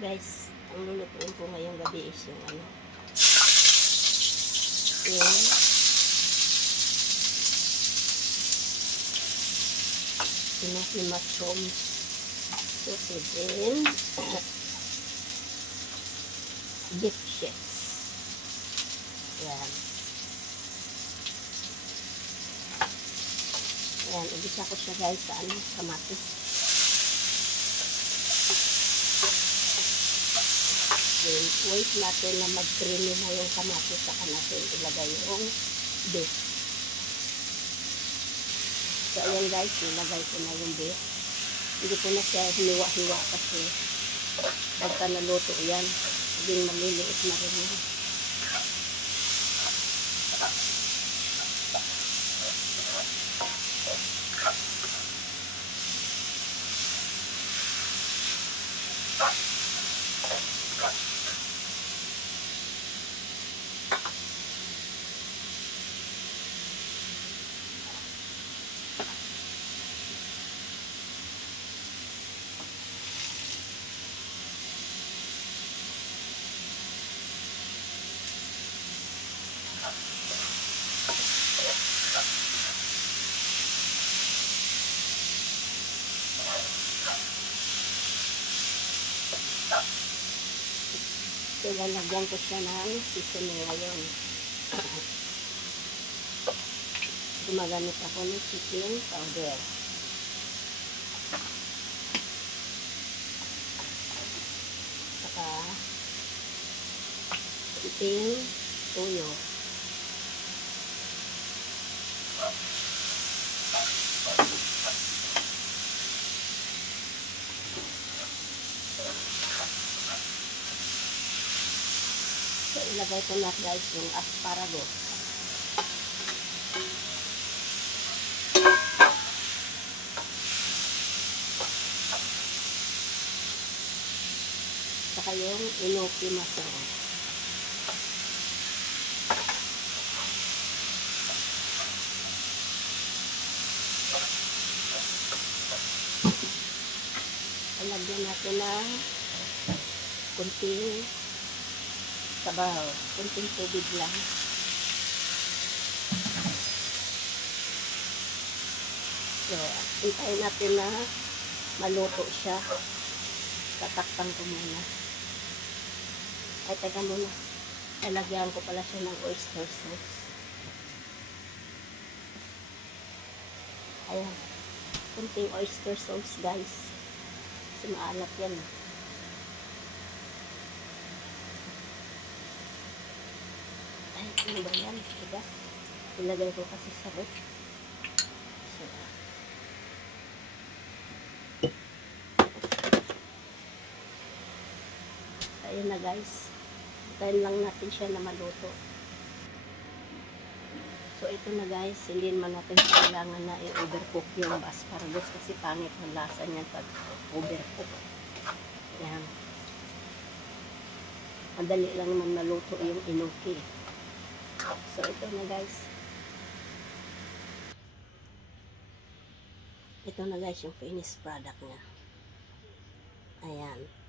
Guys, ang lulutuin ko ngayong gabi is yung yung enoki mushrooms sauteed in beef chips. Yan. Yan, igisa ko siya guys sa kamatis. Then, wait natin na mag-creamy na yung kamatis, saka natin ilagay yung beef. So, ayan guys, ilagay ko na yung beef. Hindi ko na siya hiniwa-hiwa kasi pagka naluto yan, maging maliliit na rin yun. So, lalagyan ko siya ng seasoning ngayon. Gumagamit ako ng chicken powder. Saka, iting tuyo. So, ilagay ko na guys yung asparagus. Saka yung enoki mushroom. Ilagyan natin ng kunting sabaw, kunting tubig lang. So, hintayin natin na maluto siya. Tatakpan ko muna. Ay, teka muna. Nalagyan ko pala siya ng oyster sauce. Ayan. Kunting oyster sauce, guys. Kasi maalat yan. Ay, ano ba yan? Tigas. Ilagay ko kasi sa ref. So, ayun na guys. Hintayin lang natin siya na maluto. So, ito na guys. Hindi naman natin kailangan na i-overcook yung asparagus kasi pangit ang lasa niyan pag overcook. Yan. Madali lang naman naluto yung enoki. So, ito na guys. Ito na guys yung finished product niya. Ayan.